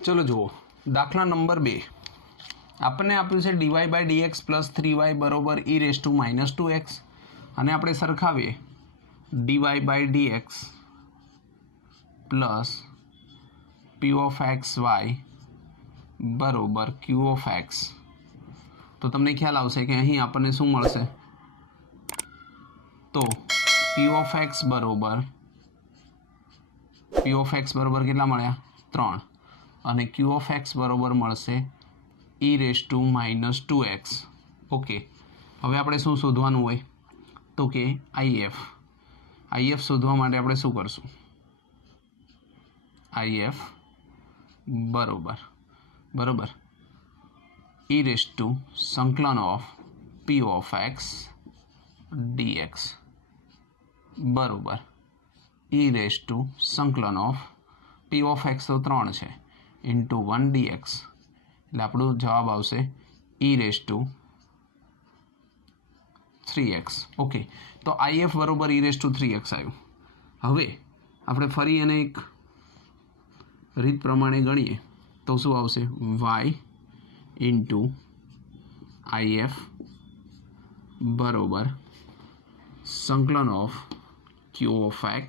चलो जुओ दाखला नंबर 2 आपने आप्युं छे dy bye dx plus 3y बरोबर e−2x અને આપણે સરખાવીએ dy by dx plus p of xy બરોબર q of x તો તમને ખ્યાલ આવશે કે અહીં આપણને શું મળશે તો p of x બરોબર કેટલા મળ્યા 3 અને q of x બરોબર મળશે e−2x ઓકે હવે આપણે શું શોધવાનું હોય તો કે if શોધવા માટે આપણે શું કરશું if બરોબર e સંકલન of p of x dx બરોબર સંકલન ઓફ p of x તો 3 છે ઇન્ટુ 1 dx એટલે આપણો જવાબ આવશે e−3x ઓકે તો if બરોબર e−3x આવ્યું હવે આપણે ફરી એને એક રીત પ્રમાણે ગણીએ તો શું આવશે y ઇન્ટુ if બરોબર સંકલન of q of x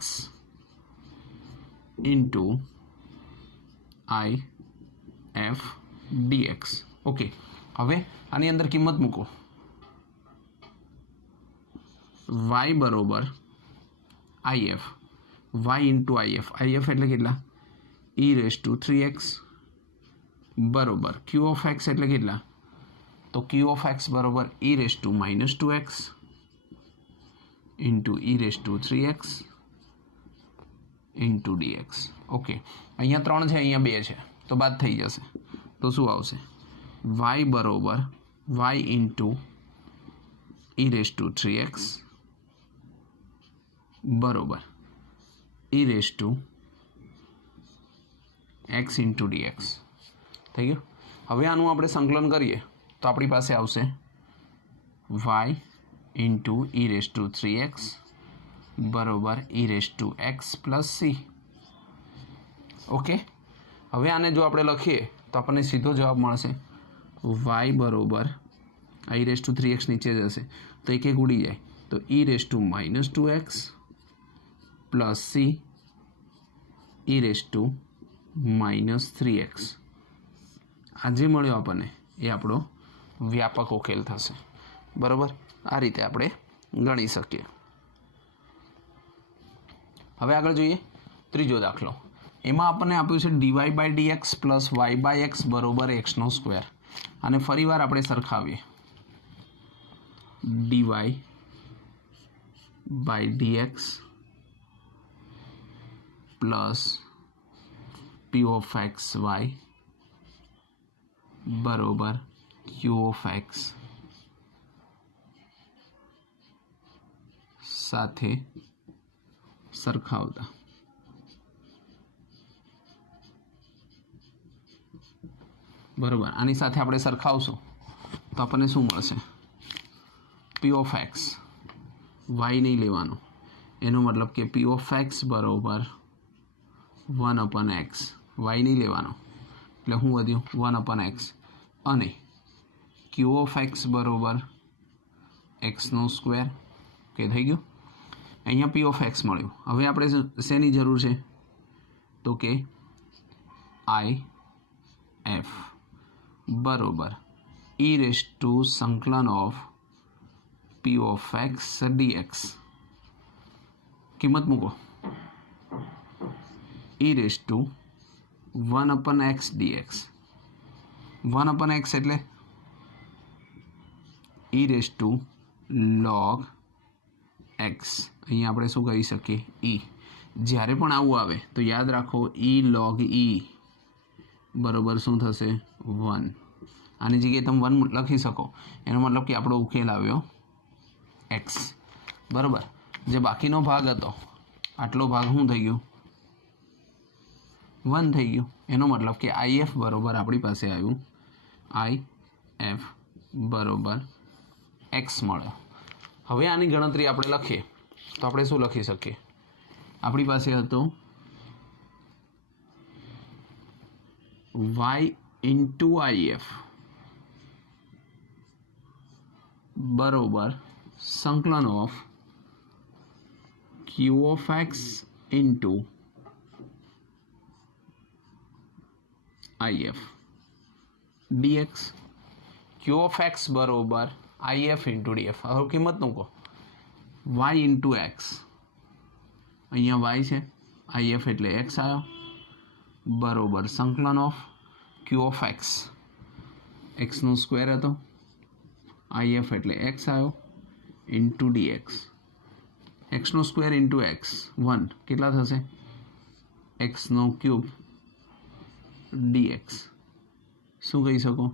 into if dx okay હવે આની અંદર કિંમત મૂકો y બરોબર if y ઇન્ટુ if એટલે કેટલા e−3x બરોબર q of x એટલે કેટલા તો q of x બરોબર e−2x into e−3x into dx okay અહીંયા 3 છે અહીંયા 2 છે તો બાદ થઈ જશે તો શું આવશે y બરોબર y ઇન્ટુ e−3x બરોબર e−x ઇન્ટુ dx થઈ ગયું હવે આનું આપણે સંકલન કરીએ તો આપણી પાસે આવશે y ઇન્ટુ e−3x બરોબર e−x પ્લસ c ઓકે હવે આને જો આપણે લખીએ તો આપણને સીધો જવાબ મળશે y બરોબર e−3x નીચે જશે તો એક ઉડી જાય તો e−2x પ્લસ c e−3x આ જે મળ્યો આપણને એ આપણો વ્યાપક ઉકેલ થશે બરાબર આ રીતે આપણે ગણી શકીએ હવે આગળ જોઈએ ત્રીજો દાખલો એમાં આપણને આપ્યું છે dy by dx plus y by x બરોબર x² અને ફરીવાર આપણે સરખાવીએ dy by dx plus p of xy બરોબર q of x સાથે સરખાવતા બરાબર આની સાથે આપણે સરખાવશું તો આપણને શું મળશે p of x y નહીં લેવાનો એનો મતલબ કે p of x બરોબર 1/x y નહીં લેવાનો એટલે શું વધ્યું 1/x અને q of x બરોબર x² કે થઈ ગયું અહીંયા p of x મળ્યું હવે આપણે શેની જરૂર છે તો કે if બરોબર e સંકલન of p of x dx કિંમત મૂકો e−1/x dx 1/x એટલે e log x અહીંયા આપણે શું કહી શકીએ e જ્યારે પણ આવું આવે તો યાદ રાખો e log e બરોબર શું થશે 1 આની જગ્યાએ તમે 1 લખી શકો એનો મતલબ કે આપણો ઉકેલ આવ્યો x બરોબર જે બાકીનો ભાગ હતો આટલો ભાગ શું થઈ ગયો 1 થઈ ગયું એનો મતલબ કે if બરોબર આપણી પાસે આવ્યું if બરોબર x મળ્યો હવે આની ગણતરી આપણે લખીએ તો આપણે શું લખી શકીએ આપણી પાસે હતો વાય ઇન્ટુ IF બરોબર સંકલન of Q of x into IF dx. Q of x બરોબર IF ઇન્ટુ DF. હવે કિંમતનું કહો y ઇન્ટુ એક્સ, અહીંયા y છે, IF એટલે x આવ્યો બરોબર સંકલન ઓફ Q of x, એક્સનું સ્ક્વેર હતો, IF એટલે x આવ્યો ઇન્ટુ dx. એક્સનો સ્ક્વેર ઇન્ટુ એક્સ 1 કેટલા થશે, એક્સનો ક્યુબ dx. શું કહી શકો,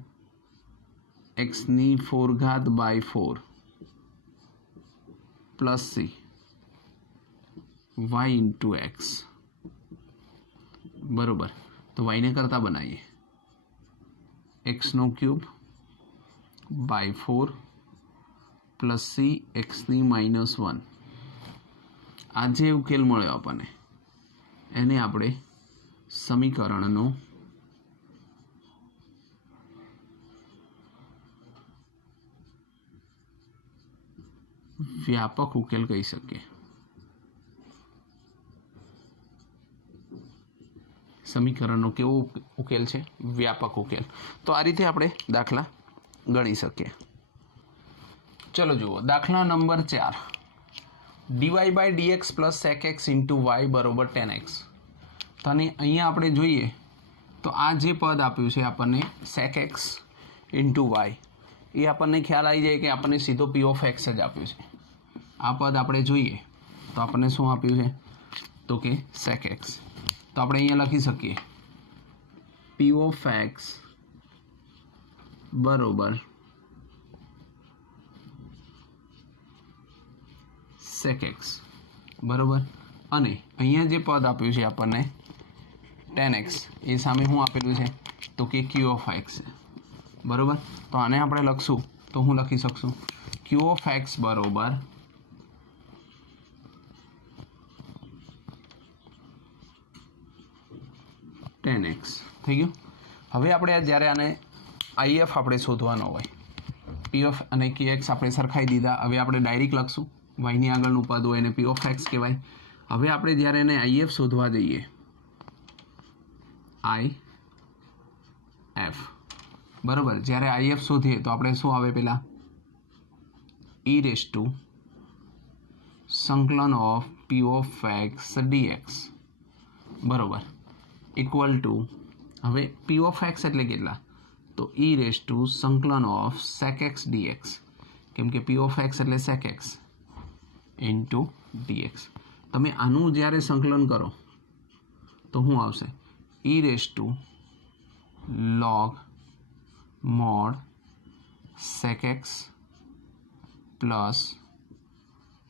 એક્સની 4 ઘાત by 4 plus c y into x બરોબર. તો વાયને કરતા બનાવીએ, એક્સનો ક્યુબ બાય 4 પ્લસ સી એક્સની -1. આ જે ઉકેલ મળ્યો આપણને એને આપણે સમીકરણનો વ્યાપક ઉકેલ કહી શકીએ. સમીકરણનો કેવો ઉકેલ છે, વ્યાપક ઉકેલ. તો આ રીતે આપણે દાખલા ગણી શકીએ. ચલો જુઓ દાખલા નંબર 4, dy by dx plus sec x into y બરોબર tan x. તો અહીંયા આપણે જોઈએ તો આ જે પદ આપ્યું છે આપણને sec x ઇન્ટુ y, એ આપણને ખ્યાલ આવી જાય કે આપણને સીધો p of x જ આપ્યું છે. આ પદ આપણે જોઈએ તો આપણને શું આપ્યું છે, તો કે sec x. તો આપણે અહીંયા લખી શકીએ p of x બરોબર sec x બરોબર. અને અહીંયા જે પદ આપ્યું છે આપણને tan x, એ સામે શું આપેલું છે, તો કે q of x છે બરોબર. તો આને આપણે લખશું તો હું લખી શકશું q of x બરોબર tan x થઈ ગયું. હવે આપણે જ્યારે આને IF આપણે શોધવાનો હોય, p of અને kx આપણે સરખાઈ દીધા. હવે આપણે ડાયરેક્ટ લખશું, y ની આગળનું પદ હોય એને p of x કહેવાય. હવે આપણે જ્યારે એને IF શોધવા જઈએ, IF બરોબર, જ્યારે IF શોધીએ તો આપણે શું આવે, પહેલાં e રેઝ ટુ સંકલન of p of x dx બરોબર ઇક્વલ ટુ, હવે p of x એટલે કેટલા, તો e રેઝ ટુ સંકલન ઓફ sec x dx, કેમ કે p of x એટલે sec x ઇન્ટુ dx. તમે આનું જ્યારે સંકલન કરો તો શું આવશે, e raise to log mod sec x પ્લસ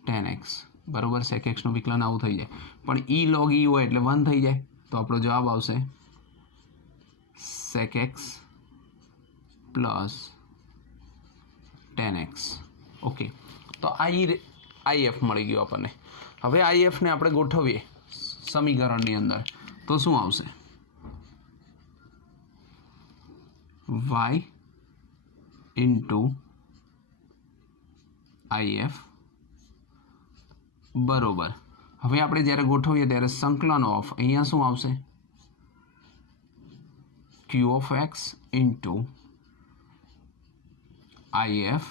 tan x બરોબર. sec x નું વિકલન આવું થઈ જાય, પણ e log e હોય એટલે 1 થઈ જાય. તો આપણો જવાબ આવશે sec x પ્લસ tan x. ઓકે, તો આ IF મળી ગયું આપણને. હવે IF ને આપણે ગોઠવીએ સમીકરણની અંદર તો શું આવશે, y ઇન્ટુ IF બરોબર. હવે આપણે જ્યારે ગોઠવીએ ત્યારે સંકલન ઓફ, અહીંયા શું આવશે, q of x into IF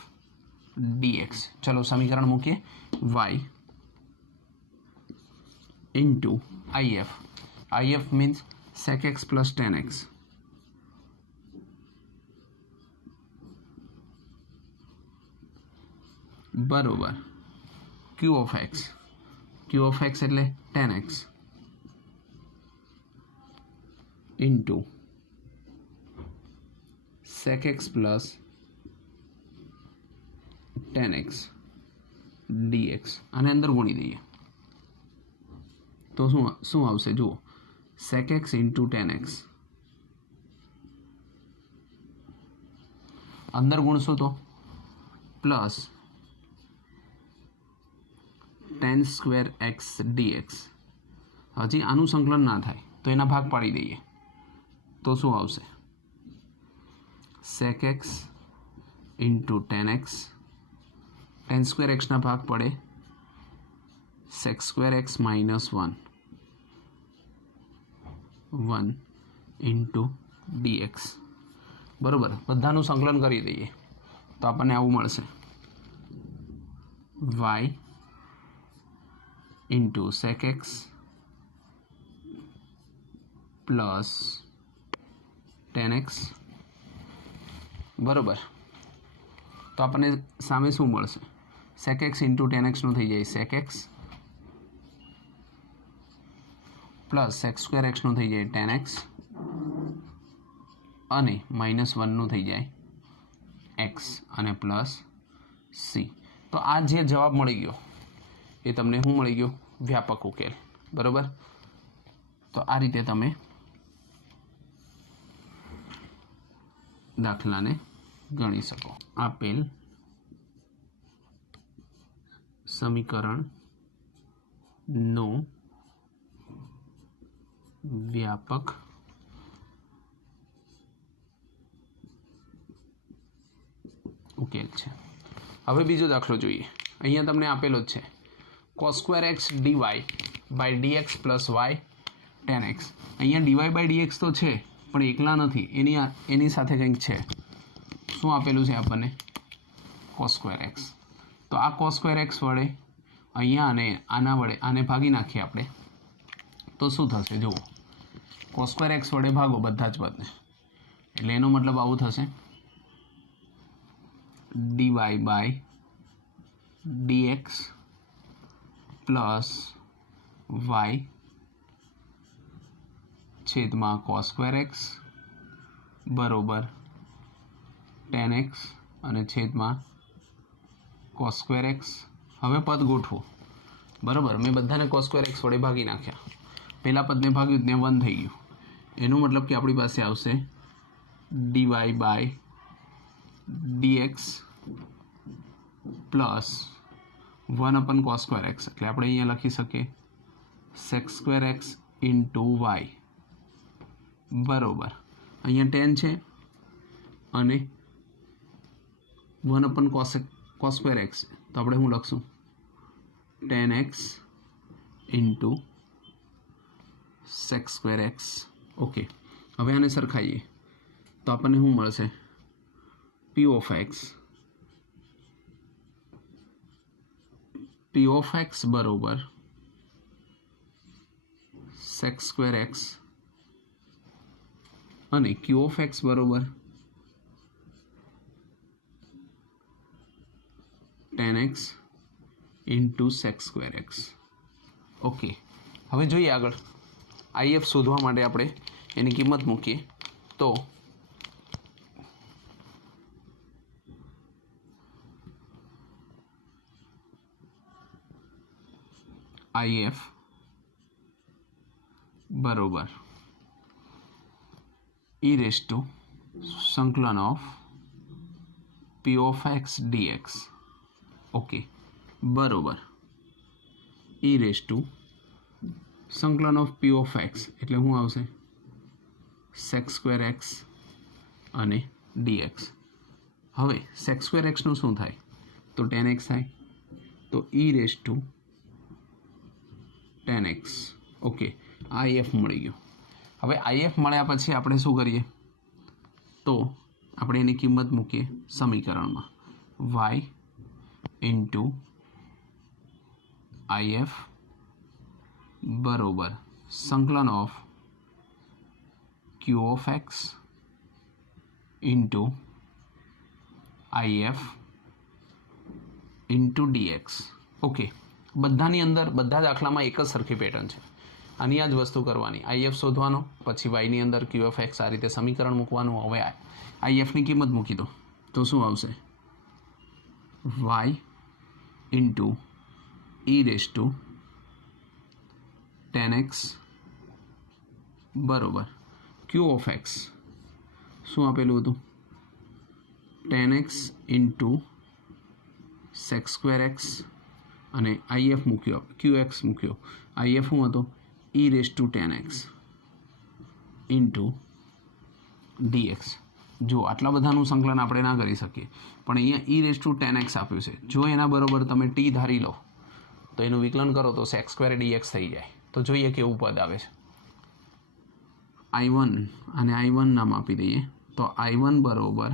dx. ચલો સમીકરણ મૂકીએ, y into IF means sec x પ્લસ tan x બરોબર q of x એટલે tan x into sec x પ્લસ tan x dx. આને અંદર ગુણી દઈએ તો શું આવશે, જુઓ sec x into tan x, અંદર ગુણશો તો plus tan square x dx. હજી આનું સંકલન ના થાય તો એના ભાગ પાડી દઈએ તો શું આવશે? sec x into tan x, tan square એક્સના ભાગ પડે sec square x minus 1 into dx. બરાબર, બધાનું સંકલન કરી દઈએ તો આપણને આવું મળશે y into sec x plus tan x. બરાબર, તો આપણને સામે શું મળશે? sec x ઇન્ટુ ટેન એક્સનું થઈ જાય sec x plus sec square એક્સનું થઈ જાય ટેન એક્સ અને માઇનસ 1નું થઈ જાય એક્સ અને પ્લસ સી. તો આ જે જવાબ મળી ગયો એ તમને શું મળી ગયો? વ્યાપક ઉકેલ. બરાબર, તો આ રીતે તમે દાખલાને ગણી શકો. આપેલ સમીકરણનો વ્યાપક ઉકેલ છે. હવે બીજો દાખલો જોઈએ. અહીંયા તમને આપેલો જ છે cos square x dy by dx plus y tan x. અહીંયા ડીવાય બાય ડીએક્સ તો છે પણ એકલા નથી, એની સાથે કંઈક છે. શું આપેલું છે આપણને? cos square x. તો આ cos સ્ક્વેર એક્સ વડે અહીંયા અને આના વડે આને ભાગી નાખીએ આપણે તો શું થશે? જુઓ, cos સ્ક્વેર એક્સ વડે ભાગો બધા જ પદને, એટલે એનો મતલબ આવું થશે dy by dx plus y છેદમાં cos સ્ક્વેર એક્સ બરોબર ટેન એક્સ અને છેદમાં cos સ્ક્વેર એક્સ. હવે પદ ગોઠવો. બરાબર, મેં બધાને cos સ્ક્વેર એક્સ વડે ભાગી નાખ્યા. પહેલા પદને ભાગ્યું ને 1 થઈ ગયું. એનો મતલબ કે આપણી પાસે આવશે dy by dx plus 1 upon cos square x, એટલે આપણે અહીંયા લખી શકીએ sec square x into y બરાબર. અહીંયા 10 છે અને 1 અપન cos સ્ક્વેર એક્સ, તો આપણે શું લખશું? Ten x into sec square x. Okay, હવે આને સરખાઈએ તો આપણને શું મળશે? p ઓફ એક્સ બરોબર sec સ્ક્વેર એક્સ અને q ઓફ એક્સ બરોબર tan x into sec square x. Okay, હવે જોઈએ આગળ. IF શોધવા માટે આપણે એની કિંમત મૂકીએ તો IF બરોબર e રેઝ ટુ સંકલન of p of x dx. Okay, બરોબર e રેઝ ટુ સંકલન ઓફ p ઓફ x એટલે શું આવશે? sec સ્ક્વેર એક્સ અને dx. હવે sec સ્ક્વેર એક્સનું શું થાય? તો ટેન એક્સ થાય, તો e raise to tan x. Okay, આ IF મળી ગયું. હવે IF મળ્યા પછી આપણે શું કરીએ? તો આપણે એની કિંમત મૂકીએ સમીકરણમાં y ઇન્ટુ IF બરોબર સંકલન of q of x into IF into dx. Okay, બધાની અંદર બધા દાખલામાં એક જ સરખી પેટર્ન છે. આની આ જ વસ્તુ કરવાની, IF શોધવાનો, પછી yની અંદર q ઓફ એક્સ આ રીતે સમીકરણ મૂકવાનું. હવે IFની કિંમત મૂકી દો તો શું આવશે? y into e raise to tan x બરોબર q ઓફ એક્સ શું આપેલું હતું? Tan x into sec square x અને IF મૂક્યો, QX મૂક્યો. IF શું હતો? e raise to tan x into dx. જો આટલા બધાનું સંકલન આપણે ના કરી શકીએ, પણ અહીંયા e⁻10x આપ્યું છે. જો એના બરોબર તમે t ધારી લો તો એનું વિકલન કરો તો sec² dx થઈ જાય. તો જોઈએ કેવું પદ આવે છે. i1 અને i1 નામ આપી દઈએ. તો i1 બરોબર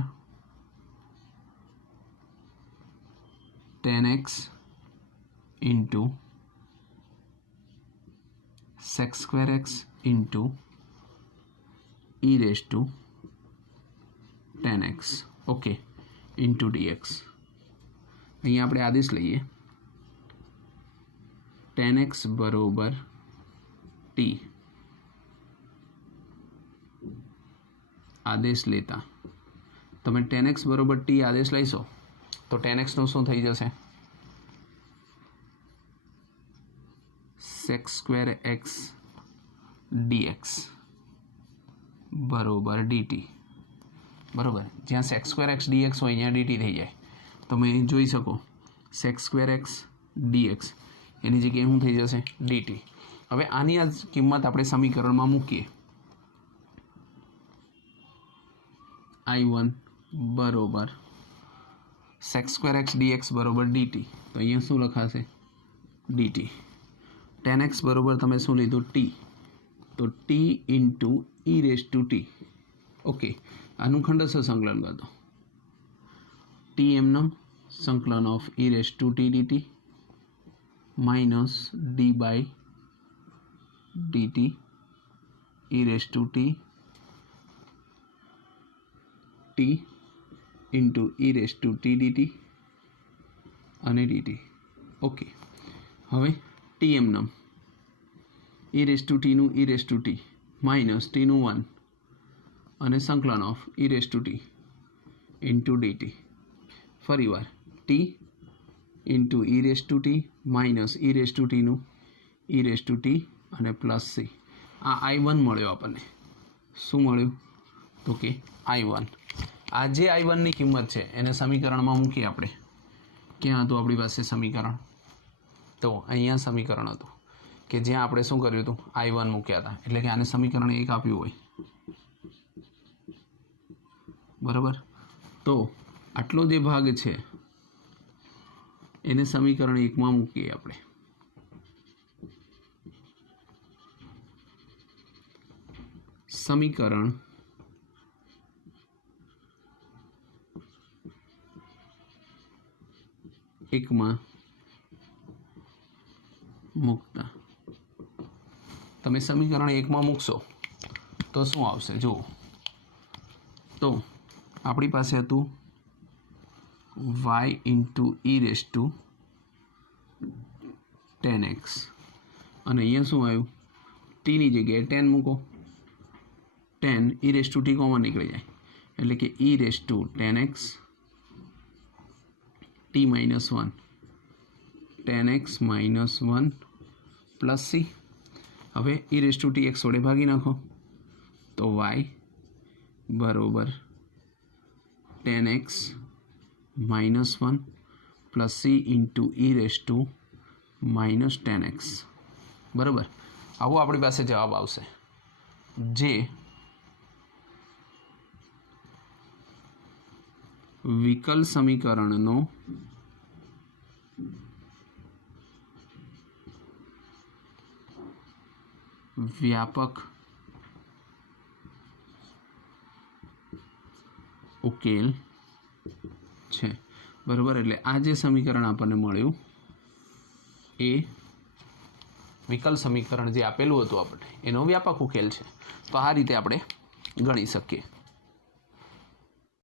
10x into sec² x into e⁻10x okay into dx. અહીંયા આપણે આદેશ લઈએ 10x બરોબર t. આદેશ લેતા તમે 10x બરોબર t આદેશ લઈશો તો 10xનું શું થઈ જશે? sec² x dx બરોબર dt. બરોબર, જ્યાં sec² x dx હોય અહીંયા dt થઈ જાય. તમે જોઈ શકો sec² x dx એની જગ્યાએ શું થઈ જશે? dt. હવે આની આ કિંમત આપણે સમીકરણમાં મૂકીએ. i1 બરોબર sec² x dx બરોબર dt. તો અહીંયા શું લખાશે? dt. 10x બરોબર તમે શું લીધું? t. તો t ઇન્ટુ e⁻t. ઓકે, આનું ખંડસ્થ સંકલન કરતો t એમનું સંકલન ઓફ e⁻t dt minus d by dt e⁻t t into e⁻t dt અને dt. ઓકે, હવે t એમનું e⁻t નું e⁻t માઇનસ t નું 1 અને સંકલન ઓફ e⁻t ઇન્ટુ dt. ફરીવાર t into e⁻t minus e⁻t નું e⁻t અને પ્લસ c. આ i1 મળ્યો આપણને. શું મળ્યું? તો કે i1. આ જે i1ની કિંમત છે એને સમીકરણમાં મૂકીએ આપણે. ક્યાં હતું આપણી પાસે સમીકરણ? તો અહીંયા સમીકરણ હતું કે જ્યાં આપણે શું કર્યું હતું? i1 મૂક્યા હતા. એટલે કે આને સમીકરણ 1 આપ્યું હોય. બરાબર, તો આટલો જે ભાગ છે એને સમીકરણ 1માં મૂકીએ આપણે. સમીકરણ 1માં મૂકતા તમે સમીકરણ 1માં મૂકશો તો શું આવશે? જુઓ, તો આપણી પાસે હતું y ઇન્ટુ e⁻10x અને અહીંયા શું આવ્યું? ટીની જગ્યાએ 10 મૂકો. 10 e⁻t કોમન નીકળી જાય એટલે કે e⁻10x t minus 1 10x minus 1 plus c. હવે e⁻tx વડે ભાગી નાખો તો y બરોબર 10x minus 1 plus c into e⁻10x. બરાબર, આવો આપણી પાસે જવાબ આવશે જે વિકલ સમીકરણનો વ્યાપક ઉકેલ છે. બરાબર, એટલે આ જે સમીકરણ આપણને મળ્યું એ વિકલ સમીકરણ જે આપેલું હતું આપણે એનો વ્યાપક ઉકેલ છે. તો આ રીતે આપણે ગણી શકીએ.